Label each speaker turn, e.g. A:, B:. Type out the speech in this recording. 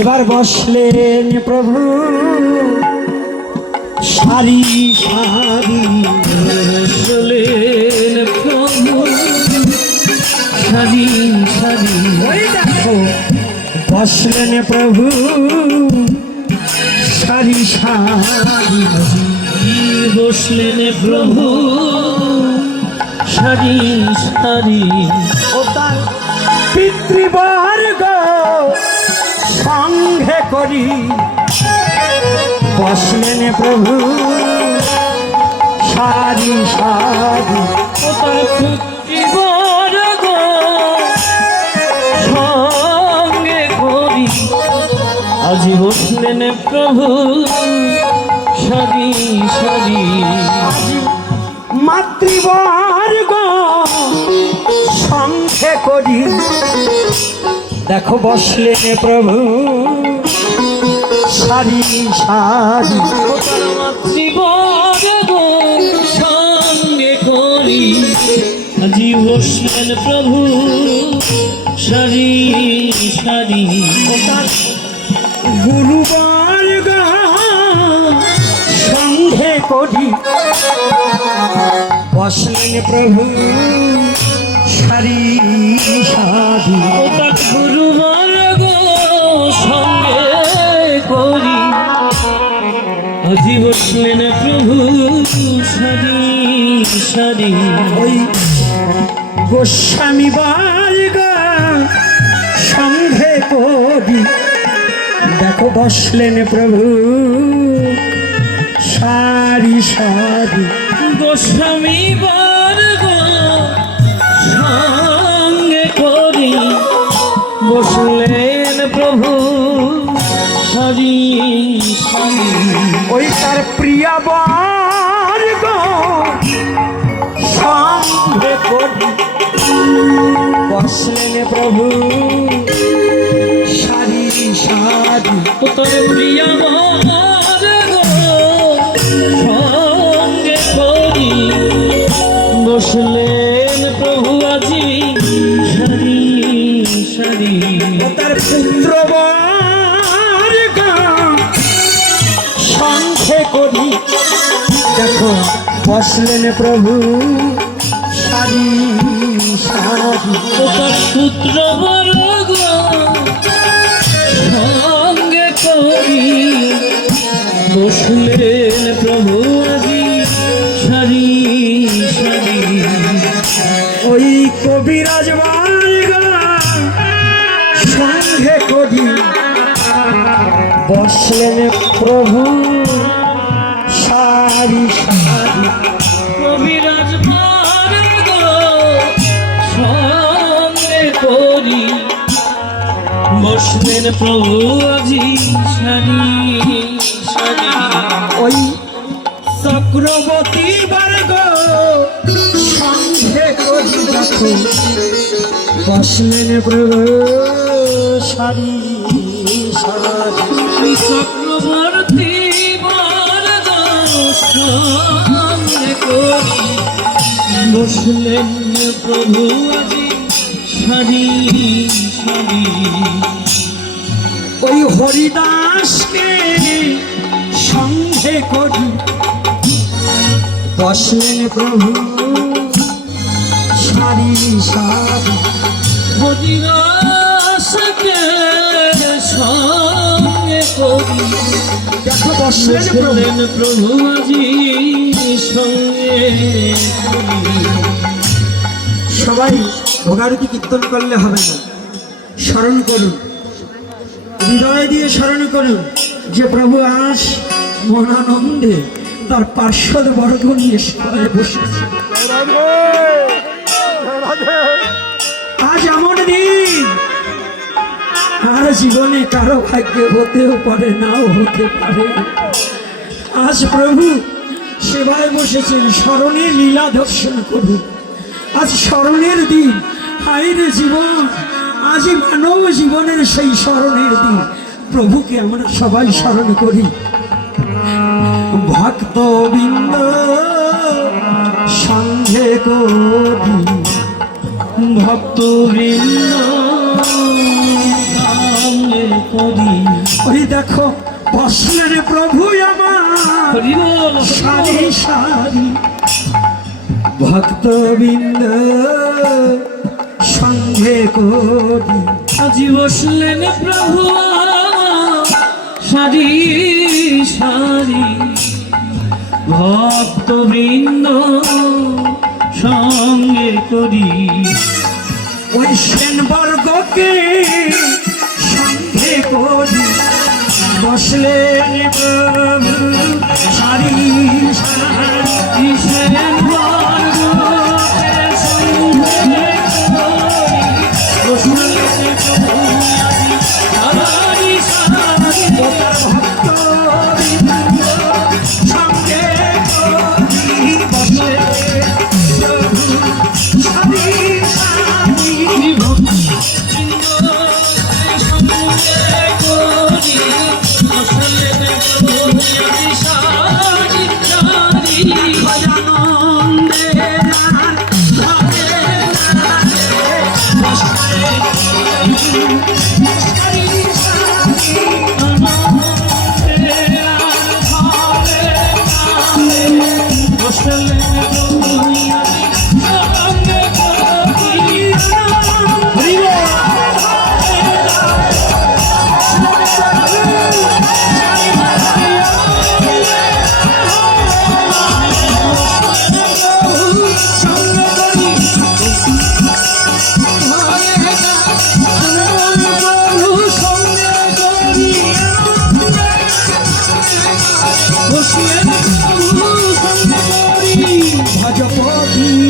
A: এবার বসলেন প্রভু সারি সারি
B: বসলেন।
A: বসলেন প্রভু। সারি সারি
B: বসলেন প্রভু। সারি সারি।
A: ও তার পিতৃবর্গ সঙ্গে করি বসলেন প্রভু।
B: আজি বসলেন প্রভু সারি সারি।
A: মাতৃবর্গ সঙ্গে করি। দেখো বসলেন প্রভু সারি সারি।
B: মাতৃবর্গ সঙ্গে করি। আজি বসলেন প্রভু সারি সারি।
A: গুরুবর্গ সঙ্গে করি। বসলেন প্রভু সারি সারি
B: ওটা গুরু মার্গ সঙ্গে করি। আজি বসলেন প্রভু সারি সারি
A: ওই গোস্বামী বর্গ দেখো বসলেন প্রভু। সারি সারি।
B: গোস্বামী বর্গ, সঙ্গে করি। বসলেন প্রভু, সারি সারি।
A: ওই তার প্রিয়া বর্গ, সঙ্গে করি। বসলেন প্রভু।
B: তোর প্রিয় মার্গ সঙ্গে করি। বসলেন প্রভু আজি সারি সারি।
A: ও তার পুত্র বর্গ সঙ্গে করি। দেখো বসলেন প্রভু সারি সারি।
B: তোর পুত্র বর্গ সঙ্গে করি। বসলেন প্রভু সারি সারি।
A: কবিরাজ সঙ্গে করি। বসলেন প্রভু
B: আজি সারি সারি।
A: ওই চক্রবর্তী বর্গ সঙ্গে করি। দেখো বসলেন প্রভু সারি সারি
B: চক্রবর্তী বসলেন প্রভু আজি সারি সারি
A: ওই হরিদাসকে সঙ্গে করি বসলেন প্রভু, সারি সারি।
B: সঙ্গে
A: দেখো বসলেন প্রভু।
B: আজি সঙ্গে
A: সবাই ভোগারতি কীর্তন করলে হবে না। স্মরণ করুন। হৃদয় দিয়ে স্মরণ করুন যে প্রভু আস মনানন্দে তার পার্শ্বদ বর্গ নিয়ে সবাই বসেছে। আজ এমন দিন। আর জীবনে কারও ভাগ্যে হতেও পারে, নাও হতে পারে। আজ প্রভু সেবায় বসেছেন স্মরণের লীলা দর্শন করুন। আজ স্মরণের দিন হাইরে জীবন আজই মানব জীবনের সেই স্মরণের দিন। প্রভুকে আমরা সবাই স্মরণ করি। ভক্তবৃন্দ সঙ্গে করি।
B: ভক্তবৃন্দ
A: ওই দেখো, বসলেন প্রভু আমার। সারি সারি ভক্তবৃন্দ সঙ্গে করি।
B: আজি বসলেন প্রভু সারি সারি ভক্তবৃন্দ, সঙ্গে করি।
A: ওই সেনবর্গকে সন্ধে করি বসলেন প্রভু সারি Hallelujah your body.